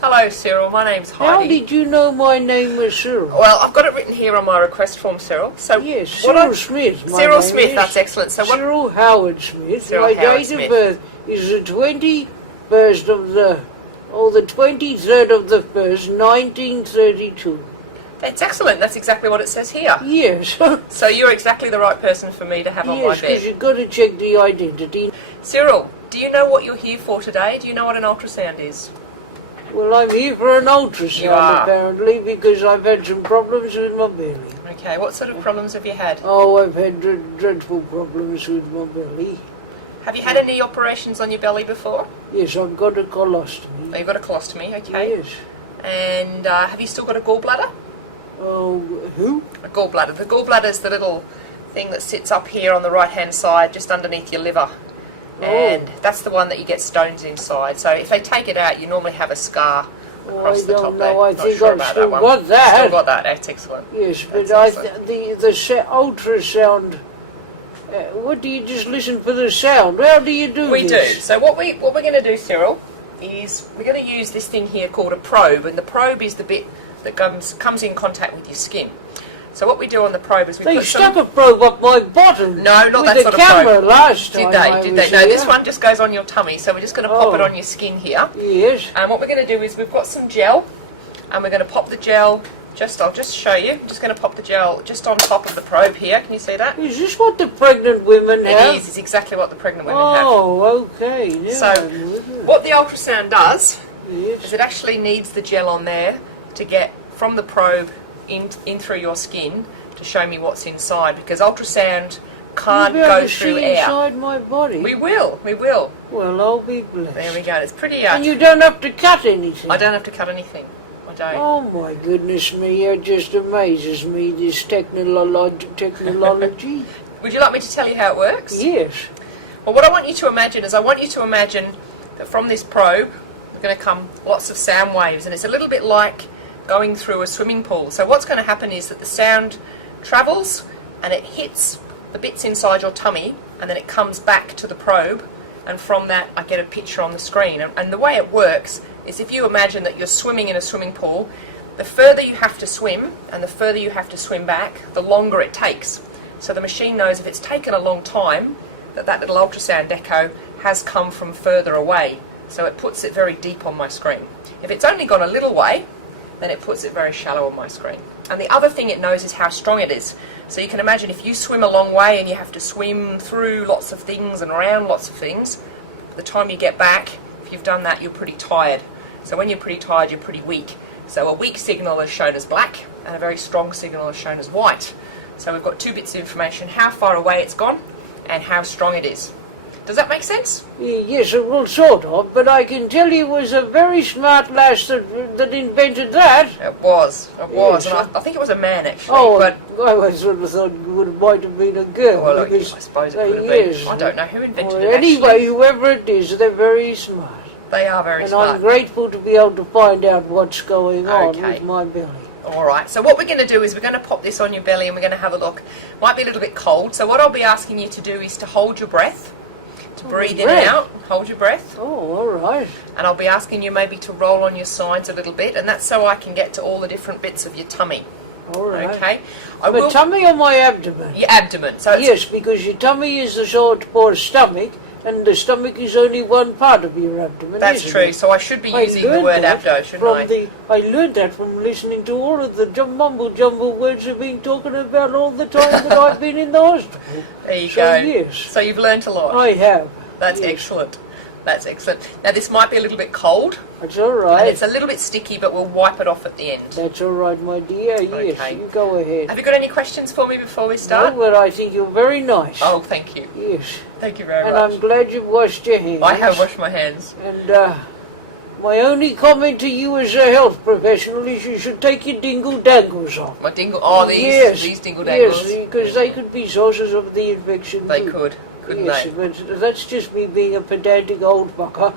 Hello, Cyril. My name's Heidi. How did you know my name was Cyril? Well, I've got it written here on my request form, Cyril. So yes, Cyril Smith. Cyril Smith, that's excellent. So Cyril Howard Smith. Cyril my Howard date Smith. of birth is the 21st of the 23rd of the 1st, 1932. That's excellent. That's exactly what it says here. Yes. So you're exactly the right person for me to have on my Yes, bed. because you've got to check the identity. Cyril, do you know what you're here for today? Do you know what an ultrasound is? Well, I'm here for an You are. ultrasound, apparently, because I've had some problems with my belly. Okay, what sort of problems have you had? Oh, I've had dreadful problems with my belly. Have you had any operations on your belly before? Yes, I've got a colostomy. Oh, you've got a colostomy, okay. Yes. And have you still got a gallbladder? Oh, who? A gallbladder. The gallbladder is the little thing that sits up here on the right-hand side, just underneath your liver. And that's the one that you get stones inside. So if they take it out, you normally have a scar across the top I don't know. I there. think Not sure I've about still that one. got that. Still got that. That's excellent. Yes, but That's excellent. the ultrasound. What do you just listen for the sound? How do you do We this? do. So what we're going to do, Cyril, is we're going to use this thing here called a probe, and the probe is the bit that comes in contact with your skin. So what we do on the probe is we They put stuck a probe up my bottom. No, not with that sort the of camera probe. last time. Did they? No, this one just goes on your tummy. So we're just going to pop it Oh. on your skin here. Yes. And what we're going to do is we've got some gel, and we're going to pop the gel. I'll just show you. I'm just going to pop the gel just on top of the probe here. Can you see that? Is this what the pregnant women have? It is. It's exactly what the pregnant women have. Oh, okay. Now So, I'm with it. what the ultrasound does is Yes. it actually needs the gel on there to get from the probe in through your skin to show me what's inside, because ultrasound can't You'll be able go to through see air. inside my body. We will. Well, I'll be blessed. There we go. It's pretty. And you don't have to cut anything. I don't have to cut anything. I don't. Oh my goodness me, it just amazes me, this technology. Would you like me to tell you how it works? Yes. Well, what I want you to imagine is that from this probe are going to come lots of sound waves, and it's a little bit like going through a swimming pool. So what's going to happen is that the sound travels and it hits the bits inside your tummy, and then it comes back to the probe, and from that I get a picture on the screen. And the way it works is, if you imagine that you're swimming in a swimming pool, the further you have to swim and the further you have to swim back, the longer it takes. So the machine knows if it's taken a long time, that little ultrasound echo has come from further away. So it puts it very deep on my screen. If it's only gone a little way, then it puts it very shallow on my screen. And the other thing it knows is how strong it is. So you can imagine if you swim a long way and you have to swim through lots of things and around lots of things, by the time you get back, if you've done that, you're pretty tired. So when you're pretty tired, you're pretty weak. So a weak signal is shown as black, and a very strong signal is shown as white. So we've got two bits of information: how far away it's gone and how strong it is. Does that make sense? Yes, well, sort of, but I can tell you it was a very smart lass that invented that. It was. Yes. And I think it was a man, actually. Oh, but I sort of thought it might have been a girl. well, because I suppose it they- could have been. yes. I don't know who invented Well, it, actually. anyway, whoever it is, they're very smart. They are very And smart. I'm grateful to be able to find out what's going on Okay. with my belly. All right, so what we're going to do is we're going to pop this on your belly and we're going to have a look. Might be a little bit cold, so what I'll be asking you to do is to hold your breath, to breathe in breath. and out, hold your breath. Oh, all right. And I'll be asking you maybe to roll on your sides a little bit, and that's so I can get to all the different bits of your tummy. All right. Okay? My tummy or my abdomen? Your abdomen. So it's, Yes, because your tummy is the sort for stomach, and the stomach is only one part of your abdomen. that's isn't true, it? so I should be I using the learned word that abdo, shouldn't I? I learned that from listening to all of the mumble jumble words you've been talking about all the time that I've been in the hospital. There you So, go. yes. So you've learnt a lot. I have. That's yes. excellent. That's excellent. Now this might be a little bit cold, That's all and right. it's a little bit sticky, but we'll wipe it off at the end. That's all right, my dear. Yes, Okay. you go ahead. Have you got any questions for me before we start? No, but I think you're very nice. Oh, thank you. Yes. Thank you very And much. I'm glad you've washed your hands. I have washed my hands. And my only comment to you as a health professional is you should take your dingle dangles off. My dingle. Oh, these Yes. these dingle dangles. Yes, because they could be sources of the infection. They too. could, couldn't Yes, they? but that's just me being a pedantic old bucker.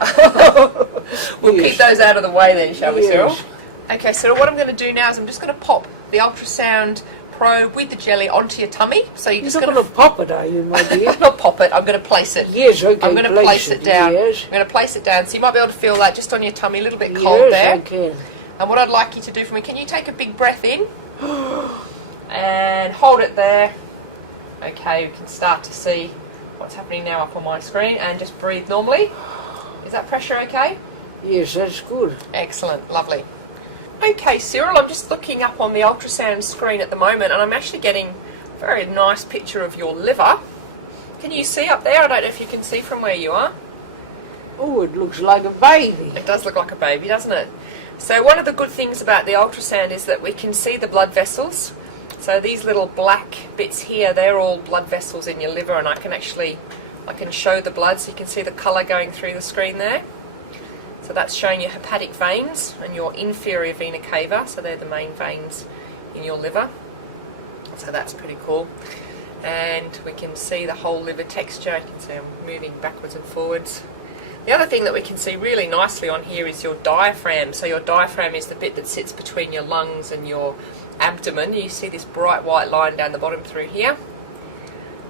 We'll Yes. keep those out of the way then, shall we, Cyril? Yes. Okay, so what I'm going to do now is I'm just going to pop the ultrasound probe with the jelly onto your tummy. So you're just You're going not going to pop it, are you, my dear? not pop it. I'm going to place it. Yes, okay. I'm going to place it down. Yes. I'm going to place it down. So you might be able to feel that just on your tummy, a little bit cold there. Yes, I can. And what I'd like you to do for me, can you take a big breath in and hold it there? Okay, we can start to see what's happening now up on my screen, and just breathe normally. Is that pressure okay? Yes, that's good. Excellent, lovely. Okay, Cyril, I'm just looking up on the ultrasound screen at the moment, and I'm actually getting a very nice picture of your liver. Can you see up there? I don't know if you can see from where you are. Oh, it looks like a baby. It does look like a baby, doesn't it? So one of the good things about the ultrasound is that we can see the blood vessels. So these little black bits here, they're all blood vessels in your liver, and I can show the blood so you can see the colour going through the screen there. So that's showing your hepatic veins and your inferior vena cava, so they're the main veins in your liver. So that's pretty cool. And we can see the whole liver texture. You can see I'm moving backwards and forwards. The other thing that we can see really nicely on here is your diaphragm. So your diaphragm is the bit that sits between your lungs and your abdomen. You see this bright white line down the bottom through here.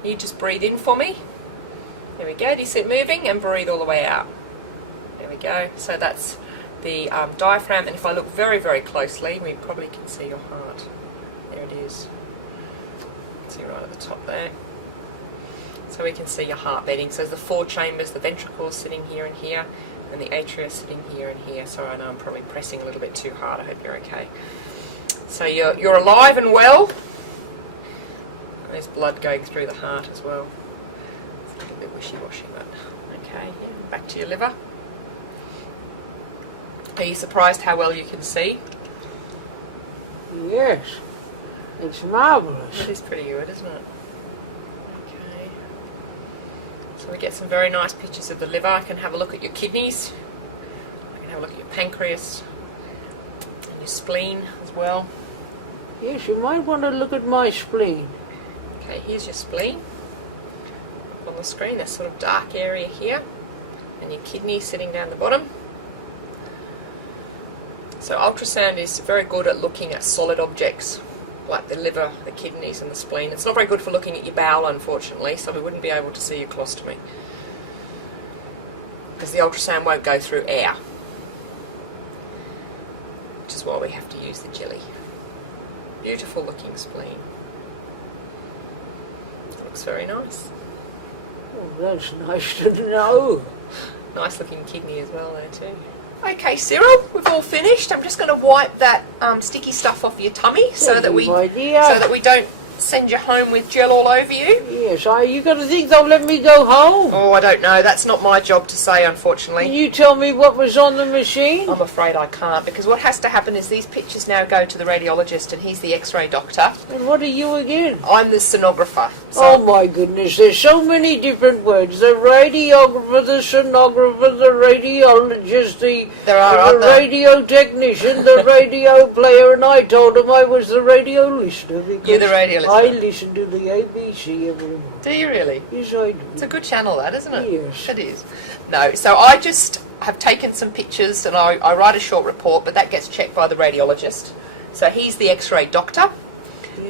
You just breathe in for me. There we go. Do you see it moving? And breathe all the way out. There we go. So that's the diaphragm. And if I look very, very closely, we probably can see your heart. There it is. See right at the top there. So we can see your heart beating. So there's the 4 chambers, the ventricles sitting here and here, and the atria sitting here and here. Sorry, I know I'm probably pressing a little bit too hard. I hope you're okay. So you're alive and well. There's blood going through the heart as well. It's a little bit wishy-washy, but okay. Yeah, back to your liver. Are you surprised how well you can see? Yes. It's marvellous. It is pretty good, isn't it? Okay. So we get some very nice pictures of the liver. I can have a look at your kidneys. I can have a look at your pancreas and your spleen as well. Yes, you might want to look at my spleen. Okay, here's your spleen. Up on the screen, that sort of dark area here. And your kidney sitting down the bottom. So ultrasound is very good at looking at solid objects, like the liver, the kidneys and the spleen. It's not very good for looking at your bowel, unfortunately, so we wouldn't be able to see your colostomy, because the ultrasound won't go through air, which is why we have to use the jelly. Beautiful looking spleen. It looks very nice. Oh, that's nice to know. Nice looking kidney as well there too. Okay, Cyril, we've all finished. I'm just going to wipe that sticky stuff off your tummy so that we don't send you home with gel all over you. Yes, you got to think they'll let me go home. Oh, I don't know. That's not my job to say, unfortunately. Can you tell me what was on the machine? I'm afraid I can't, because what has to happen is these pictures now go to the radiologist, and he's the X-ray doctor. And what are you again? I'm the sonographer. So oh my goodness, there's so many different words. The radiographer, the sonographer, the radiologist, the radio technician, the radio player, and I told him I was the radio listener. You're the radio listener. I listen to the ABC every morning. Do you really? Yes, I do. It's a good channel, that, isn't it? Yes. It is. No, so I just have taken some pictures and I write a short report, but that gets checked by the radiologist. So he's the X-ray doctor,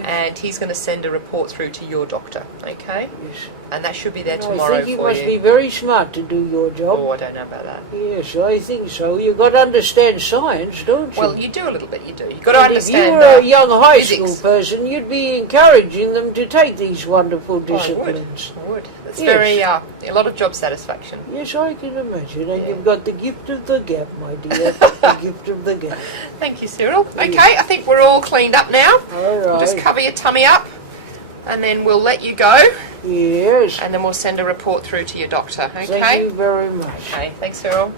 and he's going to send a report through to your doctor, okay? Yes. And that should be there tomorrow I think you must be very smart to do your job. Oh, I don't know about that. Yes, I think so. You've got to understand science, don't you? Well, you do a little bit, you do. You've got to understand if you were a young high physics. school person, you'd be encouraging them to take these wonderful disciplines. I would. It's Yes. very, a lot of job satisfaction. Yes, I can imagine. And you've got the gift of the gap, my dear. The gift of the gap. Thank you, Cyril. Okay, I think we're all cleaned up now. All right. Just cover your tummy up, and then we'll let you go. Yes. And then we'll send a report through to your doctor, okay? Thank you very much. Okay, thanks, Cyril.